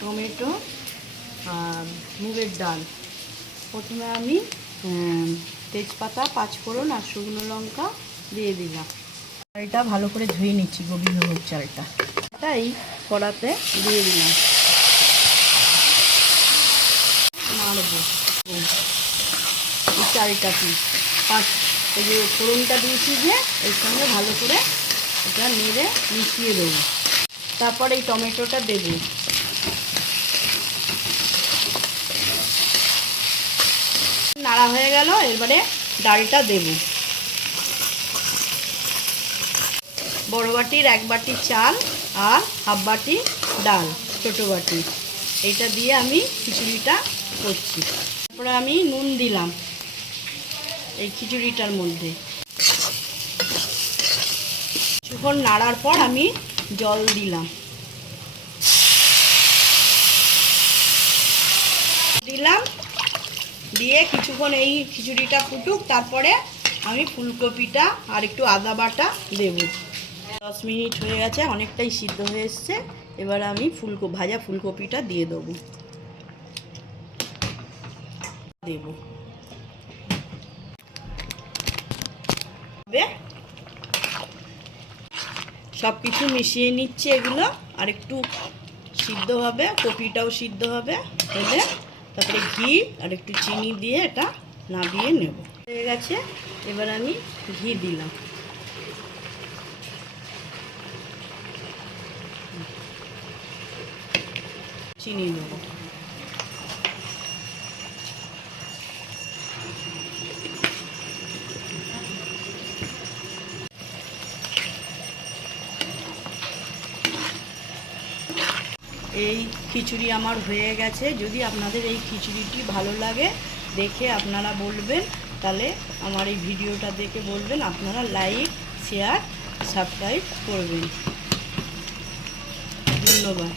Tomato আর মুগের ডাল। প্রথমে আমি তেজপাতা, পাঁচফোড়ন আর শুকনো লঙ্কা দিয়ে দিলাম। চালটা ভালো করে ধুয়ে নিচ্ছি, গোবিন্দভোগ চালটা এই কড়াতে দিয়ে দিলাম। নাড়বো এই চালটাকে, এই যে ফোড়নটা দিয়েছি যে এর সঙ্গে ভালো করে এটা নেড়ে মিশিয়ে দেবো। তারপর এই টমেটোটা দেবো। নাড়া হয়ে গেল, এবারে ডালটা দেব। বড় বাটির 1 বাটি চাল আর হাফ বাটি ডাল, ছোটো বাটি, এইটা দিয়ে আমি খিচুড়িটা করছি। তারপরে আমি নুন দিলাম এই খিচুড়িটার মধ্যে। কিছুক্ষণ নাড়ার পর আমি জল দিলাম, দিয়ে কিছুক্ষণ এই খিচুড়িটা ফুটুক। তারপরে আমি ফুলকপিটা আর একটু আদা বাটা দেব। 10 মিনিট হয়ে গেছে, অনেকটাই সিদ্ধ হয়ে এসছে। এবার আমি ভাজা ফুলকপিটা দিয়ে দেবো। সব কিছু মিশিয়ে নিচ্ছে এগুলো, আর একটু সিদ্ধ হবে, কপিটাও সিদ্ধ হবে হলে তারপরে ঘি আর একটু চিনি দিয়ে এটা নামিয়ে নেব। হয়ে গেছে, এবার আমি ঘি দিলাম। চিনি দেব। এই খিচুড়ি আমার হয়ে গেছে। যদি আপনাদের এই খিচুড়িটি ভালো লাগে দেখে আপনারা বলবেন, তাহলে আমার এই ভিডিওটা দেখে বলবেন, আপনারা লাইক, শেয়ার, সাবস্ক্রাইব করবেন। ধন্যবাদ।